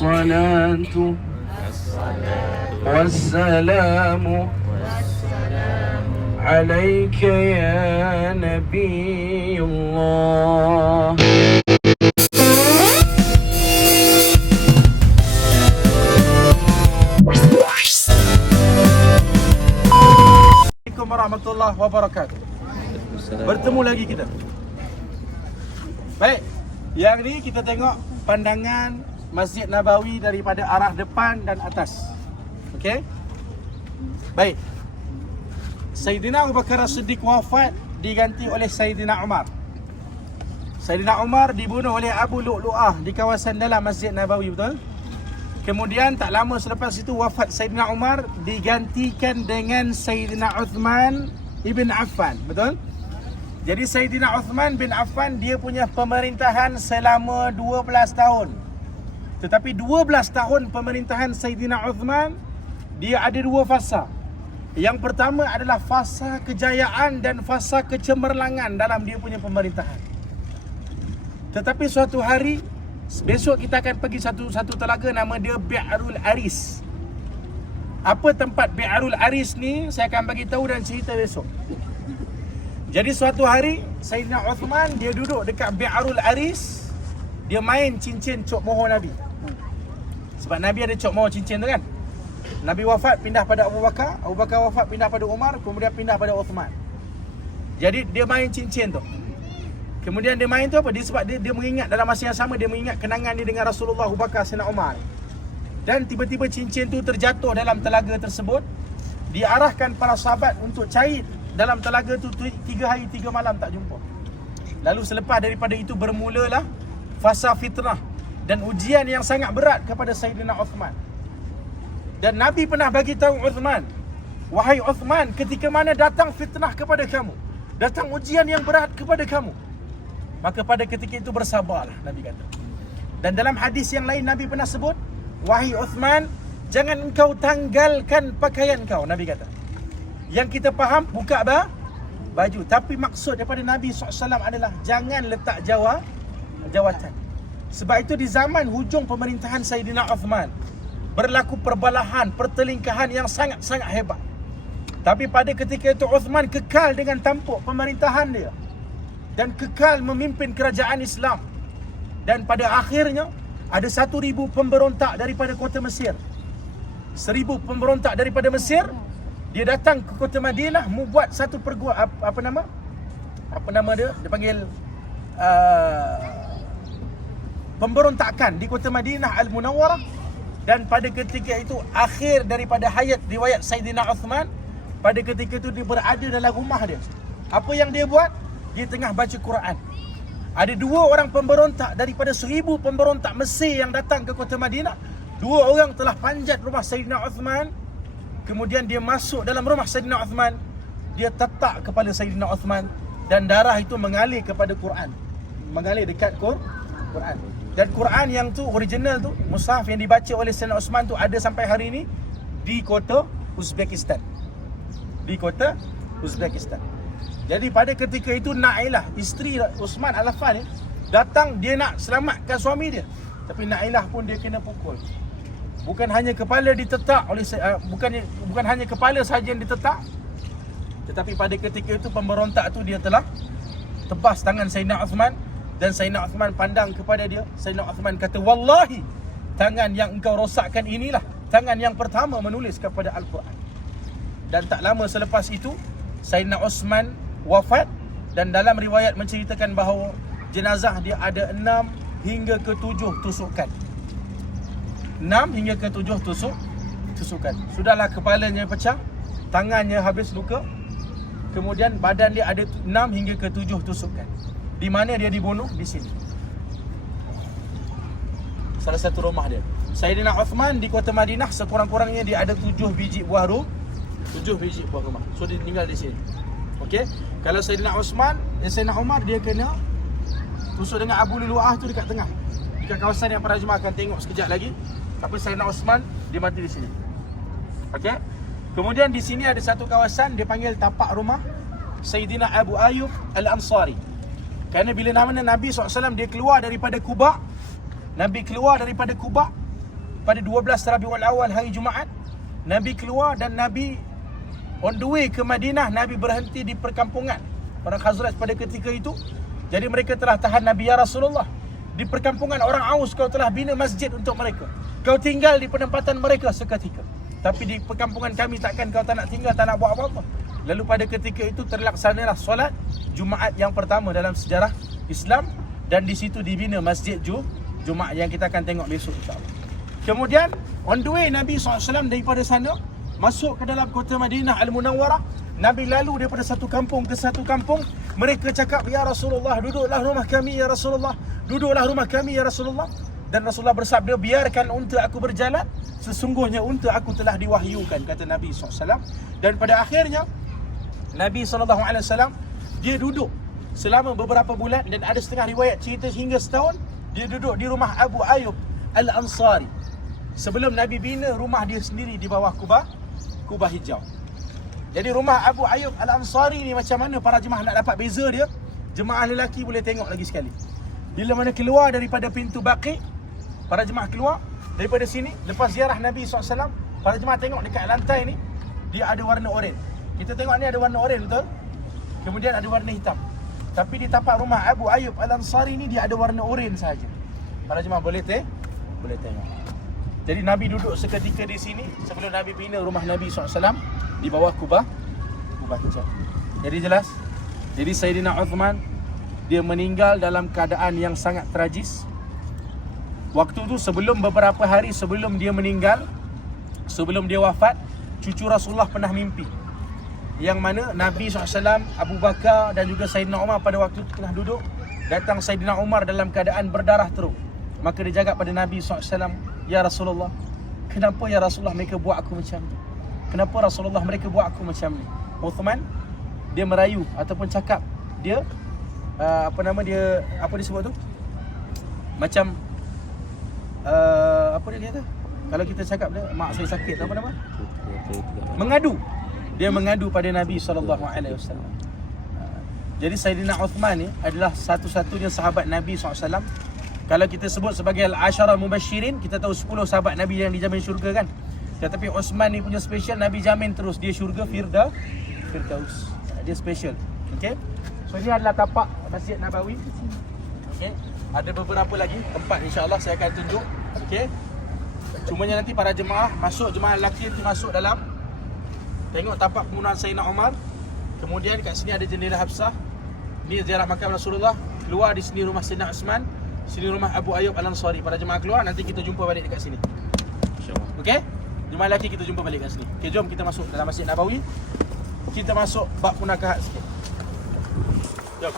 الصلاة والسلام عليك يا نبي الله. Assalamualaikum warahmatullahi wabarakatuh. Bertemu lagi kita. Baik, yang ni kita tengok pandangan Masjid Nabawi daripada arah depan dan atas. Okey. Baik. Sayyidina Abu Bakar As-Siddiq wafat diganti oleh Sayyidina Umar. Sayyidina Umar dibunuh oleh Abu Lu'lu'ah di kawasan dalam Masjid Nabawi, betul? Kemudian tak lama selepas itu wafat Sayyidina Umar digantikan dengan Sayyidina Uthman ibn Affan, betul? Jadi Sayyidina Uthman bin Affan dia punya pemerintahan selama 12 tahun. Tetapi 12 tahun pemerintahan Sayyidina Uthman dia ada dua fasa. Yang pertama adalah fasa kejayaan dan fasa kecemerlangan dalam dia punya pemerintahan. Tetapi suatu hari, besok kita akan pergi satu telaga nama dia Bi'arul Aris. Apa tempat Bi'arul Aris ni saya akan bagi tahu dan cerita besok. Jadi suatu hari Sayyidina Uthman dia duduk dekat Bi'arul Aris, dia main cincin cok mohon Nabi. Sebab Nabi ada cok mohon cincin tu kan. Nabi wafat pindah pada Abu Bakar, Abu Bakar wafat pindah pada Umar, kemudian pindah pada Uthman. Jadi dia main cincin tu. Kemudian dia main tu apa? Dia sebab dia mengingat dalam masa yang sama dia mengingat kenangan dia dengan Rasulullah, Abu Bakar, Sayyidina Umar. Dan tiba-tiba cincin tu terjatuh dalam telaga tersebut. Diarahkan para sahabat untuk cari dalam telaga tu 3 hari 3 malam tak jumpa. Lalu selepas daripada itu bermulalah fasa fitnah dan ujian yang sangat berat kepada Sayyidina Uthman. Dan Nabi pernah bagi tahu Uthman, wahai Uthman, ketika mana datang fitnah kepada kamu, datang ujian yang berat kepada kamu, maka pada ketika itu bersabarlah, Nabi kata. Dan dalam hadis yang lain Nabi pernah sebut, wahai Uthman, jangan engkau tanggalkan pakaian kau, Nabi kata. Yang kita faham, buka baju. Tapi maksud daripada Nabi SAW adalah jangan letak jawatan. Sebab itu di zaman hujung pemerintahan Sayyidina Uthman berlaku perbalahan, pertelingkahan yang sangat-sangat hebat. Tapi pada ketika itu Uthman kekal dengan tampuk pemerintahan dia dan kekal memimpin kerajaan Islam. Dan pada akhirnya ada 1,000 pemberontak daripada kota Mesir. 1,000 pemberontak daripada Mesir, dia datang ke kota Madinah membuat satu apa nama dia? Dia panggil pemberontakan di kota Madinah Al-Munawwarah. Dan pada ketika itu akhir daripada hayat riwayat Sayyidina Uthman, pada ketika itu dia berada dalam rumah dia. Apa yang dia buat? Dia tengah baca Quran. Ada 2 orang pemberontak daripada 1,000 pemberontak Mesir yang datang ke kota Madinah. 2 orang telah panjat rumah Sayyidina Uthman. Kemudian dia masuk dalam rumah Sayyidina Uthman. Dia tetak kepala Sayyidina Uthman dan darah itu mengalir kepada Quran. Mengalir dekat Quran. Dan Quran yang tu original tu, mushaf yang dibaca oleh Sayyidina Uthman tu ada sampai hari ini di kota Uzbekistan. Di kota Uzbekistan. Jadi pada ketika itu Nailah, isteri Uthman Al-Affan ni, datang dia nak selamatkan suami dia. Tapi Nailah pun dia kena pukul. Bukan hanya kepala ditetak oleh bukan hanya kepala sahaja yang ditetak, tetapi pada ketika itu pemberontak tu dia telah tebas tangan Sayyidina Uthman. Dan Sayyidina Uthman pandang kepada dia. Sayyidina Uthman kata, wallahi, tangan yang engkau rosakkan inilah tangan yang pertama menulis kepada Al-Quran. Dan tak lama selepas itu Sayyidina Uthman wafat. Dan dalam riwayat menceritakan bahawa jenazah dia ada 6 hingga ke 7 tusukan. 6 hingga ke 7 tusukan. Sudahlah kepalanya pecah, tangannya habis luka, kemudian badan dia ada 6 hingga ke 7 tusukan. Di mana dia dibunuh? Di sini. Salah satu rumah dia. Sayyidina Uthman di kota Madinah sekurang-kurangnya dia ada 7 biji buah rumah. So dia tinggal di sini. Okey. Kalau Sayyidina Sayyidina Umar dia kena tusuk dengan Abu Lu'lu'ah tu dekat tengah. Dekat kawasan yang para jemaah akan tengok sekejap lagi. Tapi Sayyidina Uthman dia mati di sini. Okey. Kemudian di sini ada satu kawasan dia panggil tapak rumah Sayyidina Abu Ayyub Al-Ansari. Kerana bila Nabi SAW dia keluar daripada Quba, Nabi keluar daripada Quba, pada 12 Rabiul Awal hari Jumaat, Nabi keluar dan Nabi on the way ke Madinah. Nabi berhenti di perkampungan orang Khazraj pada ketika itu. Jadi mereka telah tahan Nabi, ya Rasulullah, di perkampungan orang Aus kau telah bina masjid untuk mereka, kau tinggal di penempatan mereka seketika, tapi di perkampungan kami takkan kau tak nak tinggal, tak nak buat apa-apa. Lalu pada ketika itu terlaksanalah solat Jumaat yang pertama dalam sejarah Islam, dan di situ dibina Masjid Jumaat yang kita akan tengok besok insya-Allah. Kemudian on the way Nabi SAW daripada sana masuk ke dalam kota Madinah Al-Munawwarah. Nabi lalu daripada satu kampung ke satu kampung. Mereka cakap, ya Rasulullah, duduklah rumah kami ya Rasulullah, duduklah rumah kami ya Rasulullah. Dan Rasulullah bersabda, biarkan unta aku berjalan, sesungguhnya unta aku telah diwahyukan, kata Nabi SAW. Dan pada akhirnya Nabi SAW dia duduk selama beberapa bulan, dan ada setengah riwayat cerita hingga setahun dia duduk di rumah Abu Ayyub Al-Ansari sebelum Nabi bina rumah dia sendiri di bawah Kubah Hijau. Jadi rumah Abu Ayyub Al-Ansari ni macam mana para jemaah nak dapat beza dia? Jemaah lelaki boleh tengok lagi sekali. Bila mana keluar daripada pintu Baqi, para jemaah keluar daripada sini lepas ziarah Nabi SAW, para jemaah tengok dekat lantai ni dia ada warna oranye. Kita tengok ni ada warna oranye, betul? Kemudian ada warna hitam. Tapi di tapak rumah Abu Ayyub Al-Ansari ni dia ada warna oranye saja. Para jemaah boleh tengok. Jadi Nabi duduk seketika di sini sebelum Nabi bina rumah Nabi SAW di bawah Kubah Hijau. Jadi jelas. Jadi Sayyidina Uthman dia meninggal dalam keadaan yang sangat tragis. Waktu tu beberapa hari sebelum dia meninggal, sebelum dia wafat, cucu Rasulullah pernah mimpi yang mana Nabi SAW, Abu Bakar dan juga Sayyidina Umar pada waktu itu tengah duduk. Datang Sayyidina Umar dalam keadaan berdarah teruk. Maka dia cakap pada Nabi SAW, ya Rasulullah, kenapa ya Rasulullah mereka buat aku macam ni? Kenapa Rasulullah mereka buat aku macam ni? Uthman dia merayu ataupun cakap dia apa dia sebut tu? Macam apa dia kata? Kalau kita cakap dia, mak saya sakit, apa nama? Mengadu. Dia mengadu pada Nabi SAW. Jadi Sayyidina Uthman ni adalah satu-satunya sahabat Nabi SAW. Kalau kita sebut sebagai Al-Ashara Mubashirin, kita tahu 10 sahabat Nabi yang dijamin syurga kan. Tetapi Uthman ni punya special, Nabi jamin terus dia syurga Firdaus. Dia special. Okey. So ini adalah tapak Masjid Nabawi. Okey. Ada beberapa lagi tempat insya-Allah saya akan tunjuk. Okey. Cumanya nanti para jemaah lelaki nanti masuk dalam, tengok tapak pembunuhan Sayyidina Umar. Kemudian kat sini ada jendela Hafsah. Ni ziarah makam Rasulullah. Keluar di sini rumah Sayyidina Uthman. Sini rumah Abu Ayyub Al-Ansari. Para jemaah keluar, nanti kita jumpa balik dekat sini. InsyaAllah. Okey? Jemaah lelaki kita jumpa balik kat sini. Okey, jom kita masuk dalam Masjid Nabawi. Kita masuk bab munakahat sikit. Jom.